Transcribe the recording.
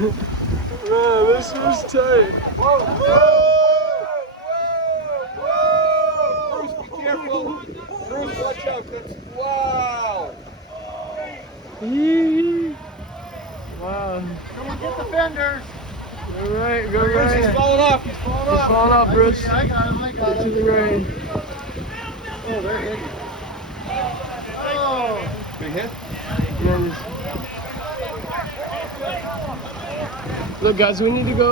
Man, this was tight. Whoa! Whoa! Whoa! Bruce, be careful. Bruce, watch out. That's wow. Wow. Someone get the fenders. Go right, go Bruce, he's right. falling off. He's falling He's off. falling off, Bruce. I got him. Get to the rain. Oh, they're hitting. Oh. Big hit? And then look, guys, we need to go.